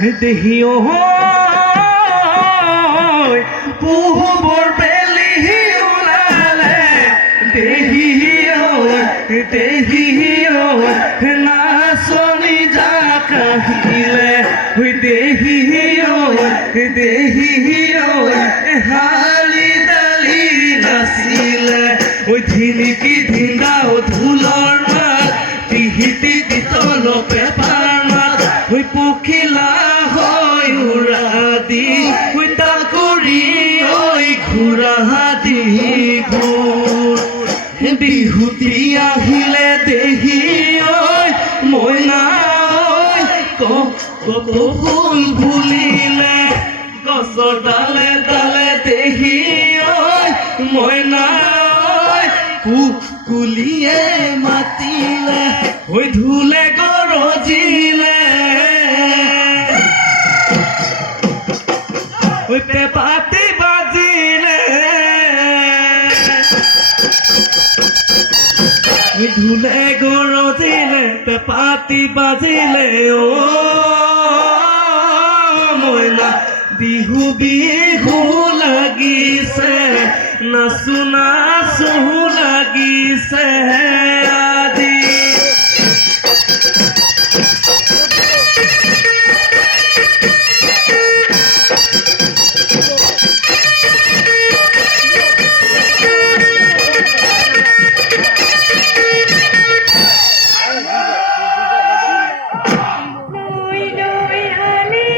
দেহিও পুহবৰ বেলি ওলালে দেহিও নাচনি জাক আহিলে দেহিও হালি দালি নাচিলে ধিনিকি ধিন্দাও ঢোলৰ মাত টিহিটি গীতল পেপাৰ মাত পখিলা হৈ উৰা দি তাকুৰি হৈ ঘূৰা দি বিহুতি আহিলে দেহি ঐ মইনা কত ফুল ফুলিলে গছৰ ডালে ডালে দেহি ঐ মইনা কুলিয়ে মাতিলে ঢোলে গৰজিলে পেঁপাটি বাজিলে ঢোলে গৰজিলে পেঁপাটি বাজিলে মইনা বিহু বিহু লাগিছে নাচো নাচো লাগিছে